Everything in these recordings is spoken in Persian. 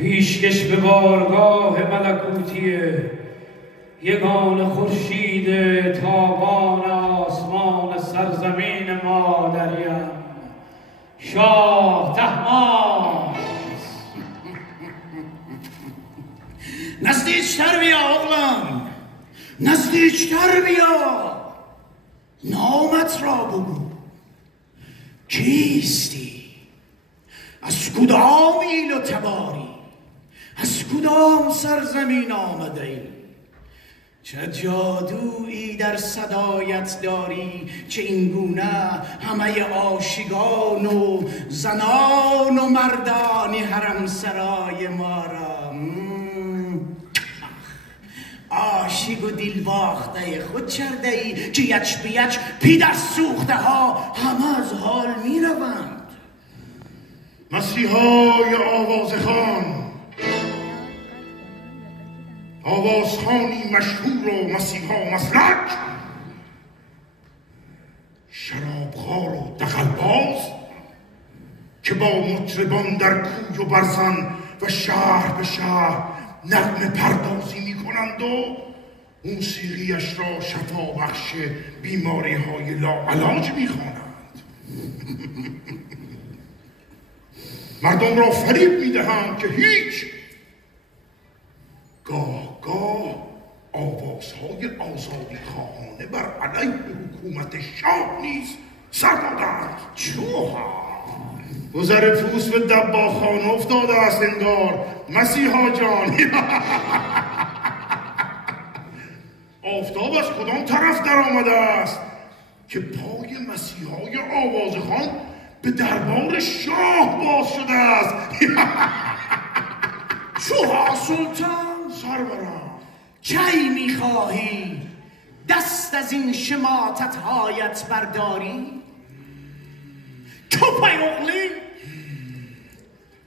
پیشکش به بارگاه ملکوتی یگان خورشید تابان آسمان سرزمین مادریم شاه طهماسپ. نزدیکتر بیا اغلان، نزدیکتر بیا، نامت را بگو. کیستی؟ از کدام ایل و تباری؟ از کدام سرزمین آمده ای؟ چه جادویی در صدایت داری که اینگونه همه عاشقان و زنان و مردان حرم سرای ما را عاشق و دل باخته خود کرده ای که یک به یک پیدر سوخته ها همه از حال می روند. مسیحای آوازخان، آوازخانی مشهور و مسیحا مسلک، شرابخوار و دغل‌باز که با مطربان در کوی و برزن و شهر به شهر نغمه پردازی می کنند و موسیقیش را شفا بخش بیماری های لاعلاج می خوانند. مردم را فریب می دهند که هیچ. گاه گاه آوازهای آزادی خواهانه بر علیه حکومت شاه نیز سر دادند. چوها گذر پوست به دباخانه افتاده است انگار مسیحا جان. آفتاب از کدام طرف در آمده است که پای مسیحای آوازخان به دربار شاه باز شده است؟ چوها سلطان سرورم، کی میخواهی دست از این شماتت هایت برداری؟ توپای اغلی،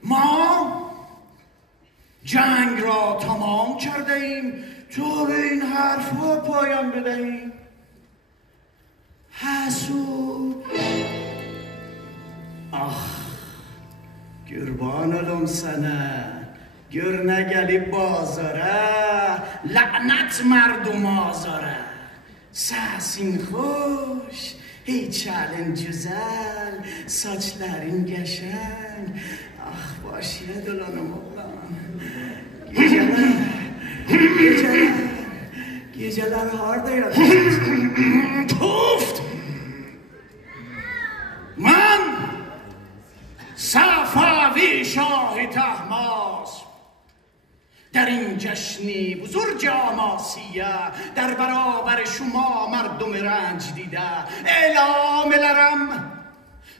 ما جنگ را تمام کرده ایم تو به این حرف ها پایان بدهیم. حسود آخ گربان سنه گر نگلی بازاره لعنت مردم آزاره ساسین خوش هیچالن جزل saçların geçen ah başına dolanım oğlan geceler harda yatıyorsun توفت من صفوی شاه طهماسپ در این جشنی بزرگ آماسیه در برابر شما مردم رنج دیده اعلام لرم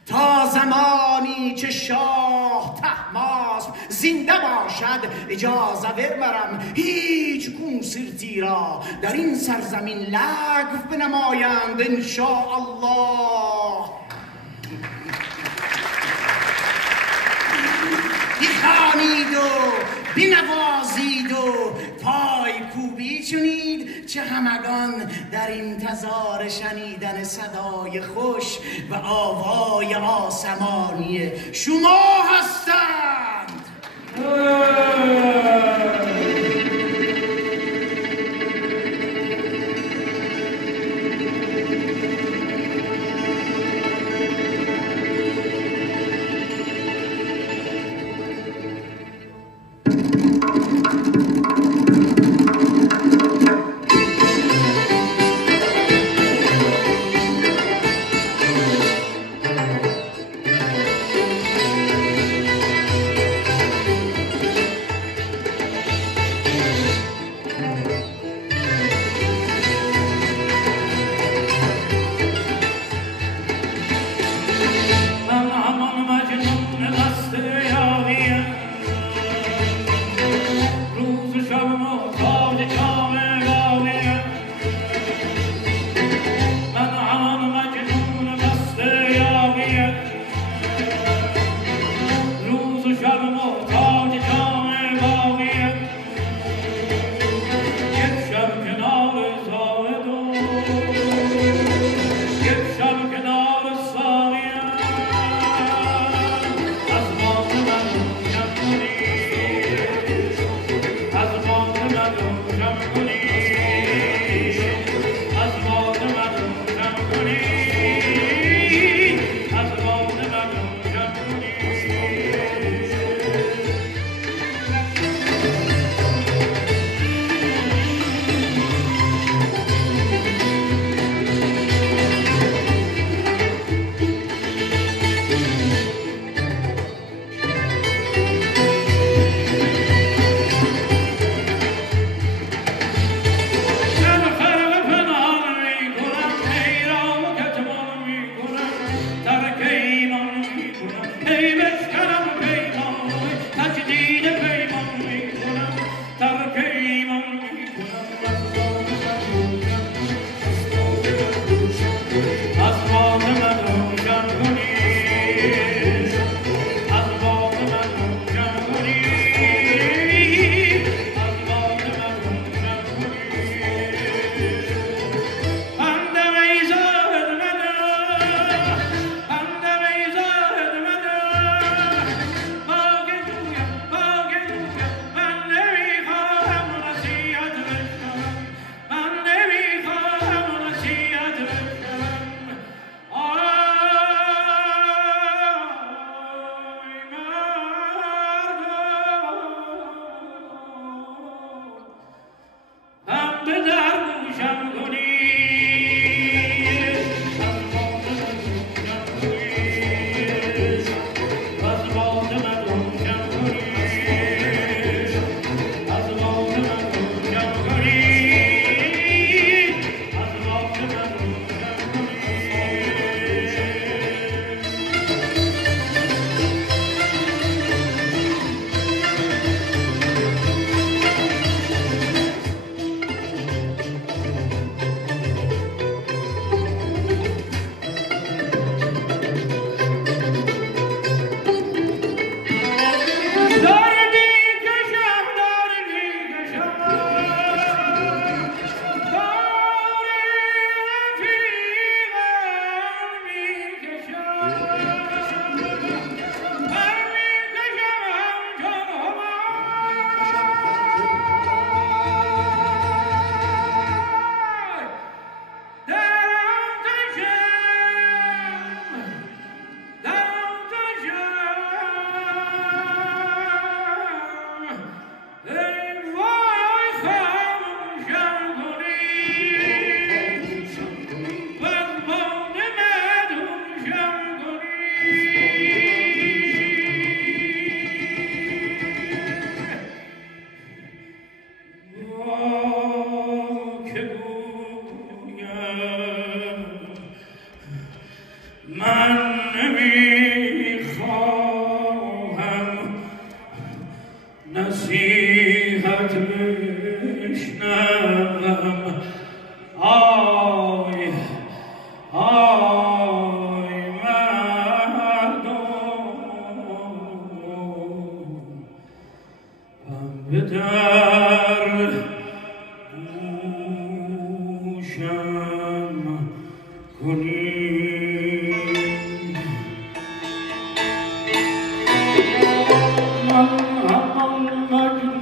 تا زمانی که شاه طهماسپ زنده باشد اجازه برم هیچ کنسرتی را در این سرزمین لغو بنمایند انشاءالله. بخوانید و بنوازید و پای کوبی چونید چه همگان در انتظار شنیدن صدای خوش و آوای آسمانی شما هستند. نصیحت بشنوم آی آی مردم به در گوشم کنید من همان مجنون